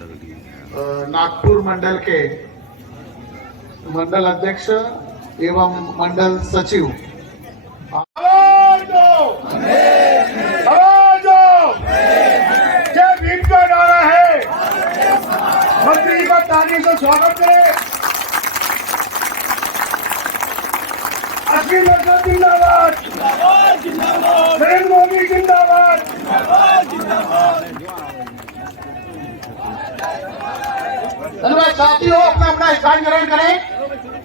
नागपुर मंडल के मंडल अध्यक्ष एवं मंडल सचिव जय भीम का नारा है। मंत्री का ताली से स्वागत है। अखिल भारत जिंदाबाद, नरेंद्र मोदी जिंदाबाद। धन्यवाद। साथियों, अपना अपना स्थान ग्रहण करें।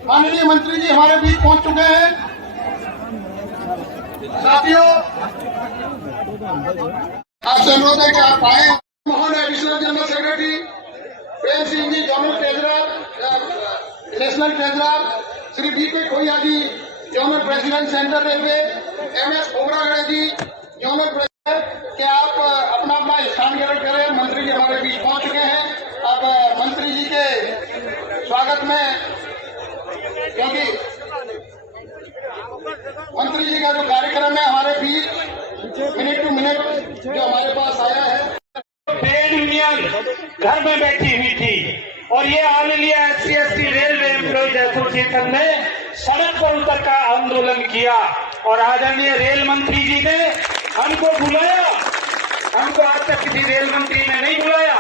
माननीय मंत्री जी हमारे बीच पहुंच चुके हैं। साथियों, आपसे अनुरोध है कि आप आए। Mohan additional general secretary, Prem Singh ji general treasurer, national treasurer, Shri B K Khoya ji general president central railway, MS Khobragade ji general president, कि आप अपना अपना स्थान ग्रहण करें। मंत्री जी हमारे बीच पहुंच चुके हैं। अब मंत्री जी के स्वागत में, क्योंकि मंत्री जी का जो कार्यक्रम है हमारे बीच मिनट टू मिनट जो हमारे पास आया है। ट्रेड यूनियन घर में बैठी हुई थी और ये all India SC/ST railway employees association ने सड़क पर उतर कर आंदोलन किया और आदरणीय रेल मंत्री जी ने हमको बुलाया। हमको आज तक किसी रेल मंत्री ने नहीं बुलाया,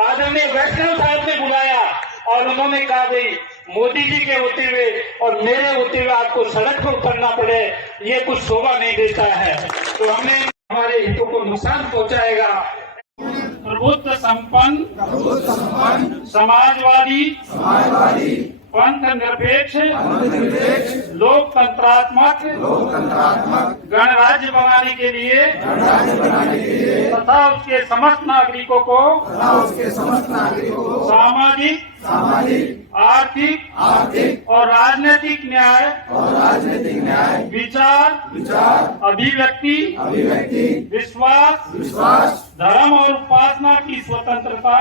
आदरणीय वैष्णव साहब ने बुलाया और उन्होंने कहा भाई मोदी जी के होते हुए और मेरे होते हुए आपको सड़क पर उतरना पड़े, ये कुछ शोभा नहीं देता है। तो हमने हमारे हितों को नुकसान पहुंचाएगा। प्रभुत्व संपन्न, समाजवादी, पंथ निरपेक्ष, लोकतंत्रात्मक गणराज्य बनाने के लिए तथा उसके समस्त नागरिकों को सामाजिक, आर्थिक और राजनीतिक न्याय, विचार, अभिव्यक्ति, विश्वास, धर्म और उपासना की स्वतंत्रता,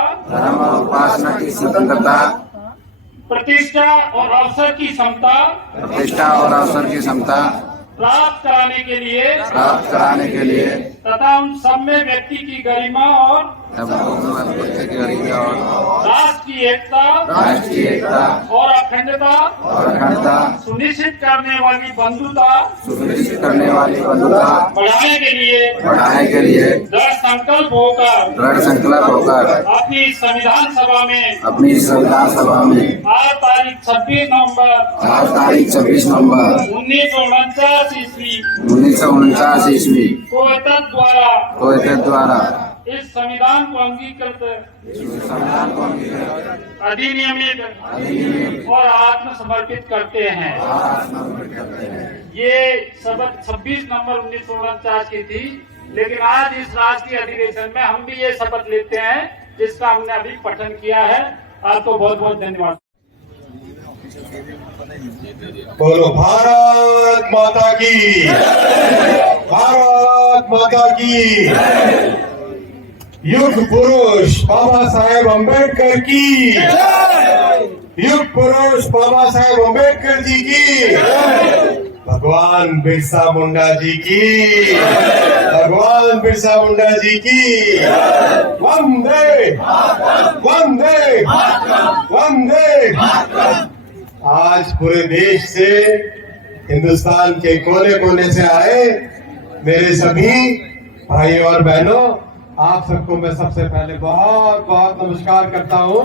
प्रतिष्ठा और अवसर की क्षमता प्राप्त कराने के लिए तथा उन सब में व्यक्ति की गरिमा और राष्ट्र की एकता और अखंडता सुनिश्चित करने वाली बंधुता बढ़ाने के लिए दृढ़ संकल्प होकर अपनी संविधान सभा में आज तारीख 26 नवंबर 1949 ईस्वी को एतद द्वारा इस संविधान को अंगीकृत अधिनियमित और आत्मसमर्पित करते हैं। ये शपथ 26 नवंबर 1949 की थी, लेकिन आज इस राष्ट्रीय अधिवेशन में हम भी ये शपथ लेते हैं जिसका हमने अभी पठन किया है। आपको बहुत बहुत धन्यवाद। बोलो भारत माता की, भारत माता की। युग पुरुष बाबा साहेब अम्बेडकर की, युग पुरुष बाबा साहेब अम्बेडकर जी की, भगवान बिरसा मुंडा जी की, भगवान बिरसा मुंडा जी की। वंदे वंदे वंदे। आज पूरे देश से, हिंदुस्तान के कोने कोने से आए मेरे सभी भाइयों और बहनों, आप सबको मैं सबसे पहले बहुत बहुत नमस्कार करता हूँ।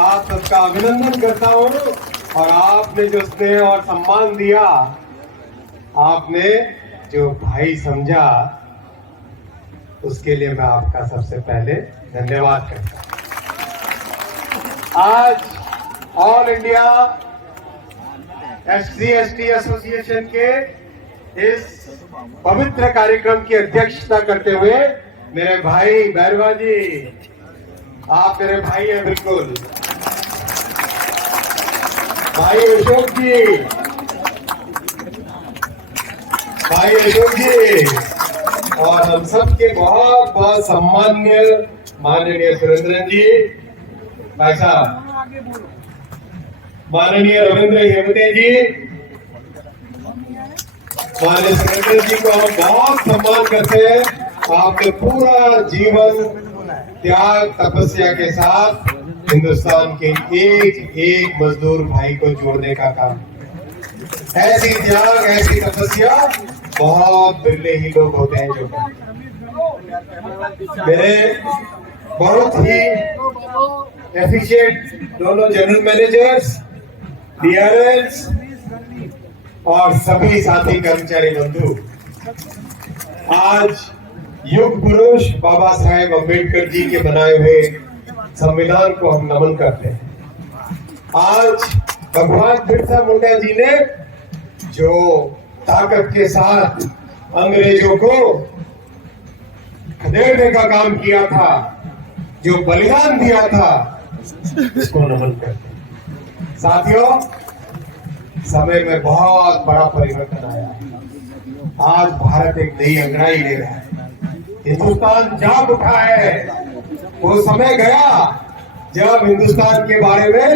आप सबका अभिनंदन करता हूँ और आपने जो स्नेह और सम्मान दिया, आपने जो भाई समझा, उसके लिए मैं आपका सबसे पहले धन्यवाद करता हूँ। आज ऑल इंडिया SC/ST एसोसिएशन के इस पवित्र कार्यक्रम की अध्यक्षता करते हुए मेरे भाई बैरवा जी, आप मेरे भाई हैं बिल्कुल, भाई अशोक जी, और हम सबके बहुत बहुत सम्मान्य माननीय सुरेंद्रन जी, भाई साहब, माननीय रविंद्र हेमते जी, माननीय सुरेंद्र जी को हम बहुत सम्मान करते हैं। आपने पूरा जीवन त्याग तपस्या के साथ हिंदुस्तान के एक एक मजदूर भाई को जोड़ने का काम। ऐसी त्याग, ऐसी तपस्या बहुत बिरले ही लोग होते हैं जो करते हैं। मेरे बहुत ही एफिशिएंट दोनों जनरल मैनेजर्स, डीआरएल्स और सभी साथी कर्मचारी बंधु, आज युग पुरुष बाबा साहेब अम्बेडकर जी के बनाए हुए संविधान को हम नमन करते हैं। आज भगवान बिरसा मुंडा जी ने जो ताकत के साथ अंग्रेजों को खदेड़ने का काम किया था, जो बलिदान दिया था, इसको नमन करते हैं। साथियों, समय में बहुत बड़ा परिवर्तन आया है। आज भारत एक नई अंगड़ाई ले रहा है। हिंदुस्तान जाग उठा है। वो समय गया जब हिंदुस्तान के बारे में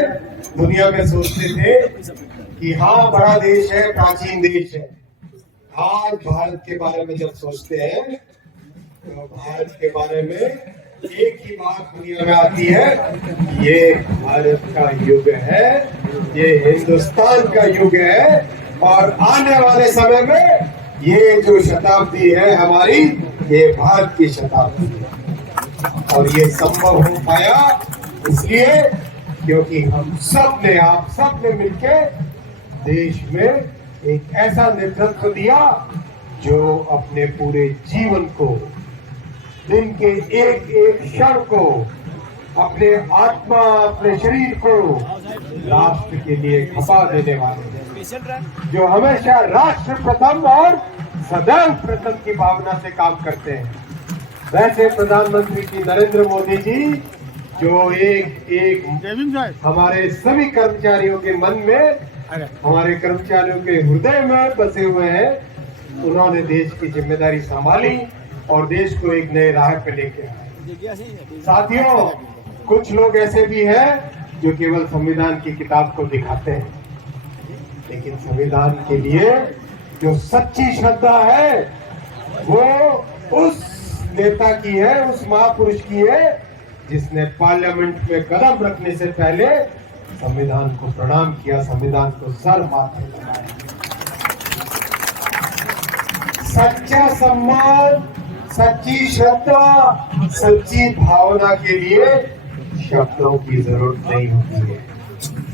दुनिया में सोचते थे कि हाँ, बड़ा देश है, प्राचीन देश है। आज भारत के बारे में जब सोचते हैं तो भारत के बारे में एक ही बात दुनिया में आती है, ये भारत का युग है, ये हिंदुस्तान का युग है, और आने वाले समय में ये जो शताब्दी है हमारी, ये भारत की शताब्दी है। और ये संभव हो पाया इसलिए क्योंकि हम सब ने, आप सब ने मिलकर देश में एक ऐसा नेतृत्व दिया जो अपने पूरे जीवन को, दिन के एक एक क्षण को, अपने आत्मा, अपने शरीर को राष्ट्र के लिए खपा देने वाले हैं, जो हमेशा राष्ट्र प्रथम और सदैव प्रथम की भावना से काम करते हैं। वैसे प्रधानमंत्री श्री नरेंद्र मोदी जी, जो एक हमारे सभी कर्मचारियों के मन में, हमारे कर्मचारियों के हृदय में बसे हुए हैं, उन्होंने देश की जिम्मेदारी संभाली और देश को एक नए राह पे लेके आए। साथियों, कुछ लोग ऐसे भी हैं जो केवल संविधान की किताब को दिखाते हैं, लेकिन संविधान के लिए जो सच्ची श्रद्धा है वो उस नेता की है, उस महापुरुष की है, जिसने पार्लियामेंट में कदम रखने से पहले संविधान को प्रणाम किया, संविधान को सर माथे लगाया। सच्चा सम्मान, सच्ची श्रद्धा, सच्ची भावना के लिए शब्दों की जरूरत नहीं होती है,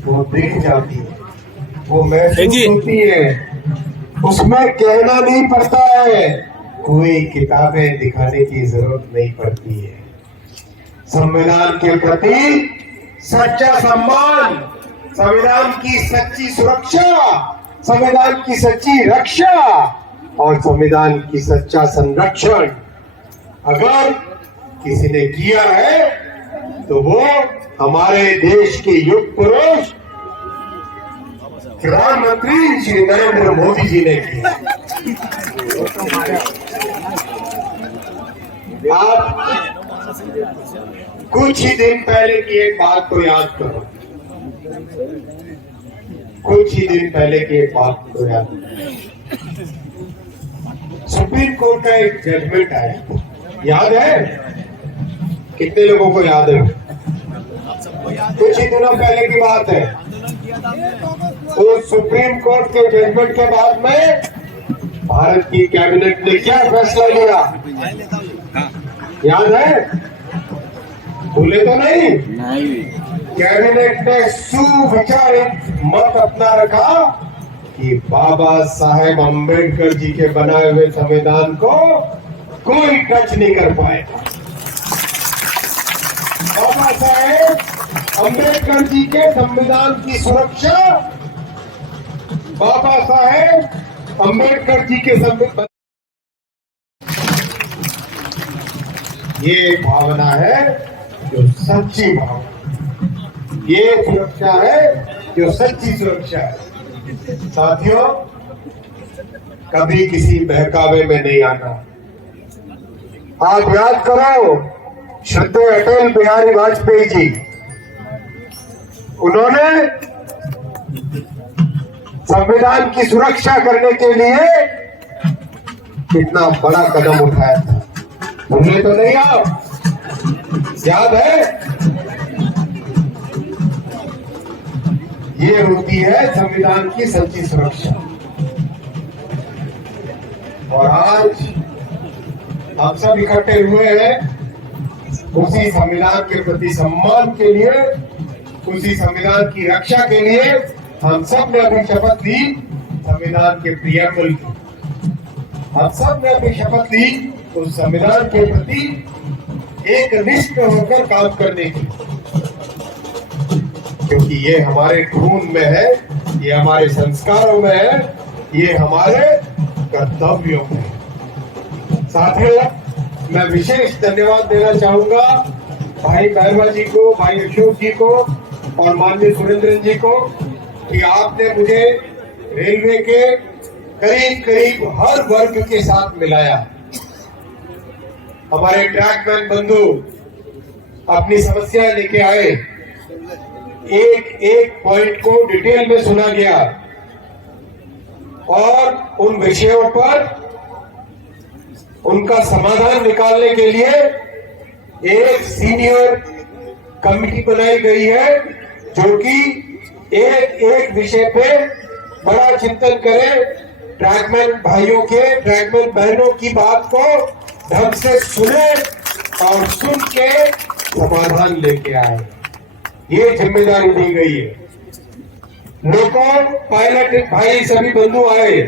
वो दिख जाती है, वो महसूस होती है, उसमें कहना नहीं पड़ता है, कोई किताबें दिखाने की जरूरत नहीं पड़ती है। संविधान के प्रति सच्चा सम्मान, संविधान की सच्ची सुरक्षा, संविधान की सच्ची रक्षा और संविधान की सच्चा संरक्षण अगर किसी ने किया है तो वो हमारे देश के युग पुरुष प्रधानमंत्री श्री नरेंद्र मोदी जी ने किया। आप कुछ ही दिन पहले की एक बात को याद करो, कुछ ही दिन पहले की एक बात को याद करो। सुप्रीम कोर्ट का एक जजमेंट आया, याद है? कितने लोगों को याद है? कुछ ही दिनों पहले की बात है। तो सुप्रीम कोर्ट के जजमेंट के बाद में भारत की कैबिनेट ने क्या फैसला लिया, याद है? भूले तो नहीं? कैबिनेट ने सुविचारित मत अपना रखा कि बाबा साहेब अम्बेडकर जी के बनाए हुए संविधान को कोई टच नहीं कर पाएगा। बाबा साहेब अम्बेडकर जी के संविधान की सुरक्षा, बाबा साहेब अम्बेडकर जी के संविधान, ये भावना है जो सच्ची भावना, ये सुरक्षा है जो सच्ची सुरक्षा है। साथियों, कभी किसी बहकावे में नहीं आना। आप याद करो, श्रद्धेय अटल बिहारी वाजपेयी जी, उन्होंने संविधान की सुरक्षा करने के लिए कितना बड़ा कदम उठाया था, भूले तो नहीं आप? याद है? ये होती है संविधान की सच्ची सुरक्षा। और आज हम सब इकट्ठे हुए हैं उसी संविधान के प्रति सम्मान के लिए, उसी संविधान की रक्षा के लिए। हम सब ने अपनी शपथ ली संविधान के प्रियम्बल की, हम सब ने अपनी शपथ ली उस संविधान के प्रति एक निष्ठ होकर काम करने की, क्योंकि ये हमारे खून में है, ये हमारे संस्कारों में है, ये हमारे कर्तव्यों में है। साथियों, मैं विशेष धन्यवाद देना चाहूंगा भाई बैरवा जी को, भाई अशोक जी को और माननीय सुरेंद्र जी को कि आपने मुझे रेलवे के करीब करीब हर वर्ग के साथ मिलाया। हमारे ट्रैकमैन बंधु अपनी समस्याएं लेके आए, एक एक पॉइंट को डिटेल में सुना गया और उन विषयों पर उनका समाधान निकालने के लिए एक सीनियर कमेटी बनाई गई है जो कि एक एक विषय पे बड़ा चिंतन करे, ट्रैकमैन भाइयों के, ट्रैकमैन बहनों की बात को ढंग से सुने और सुन के समाधान लेके आए। ये जिम्मेदारी दी गई है। लोगों, पायलट भाई सभी बंधु आए,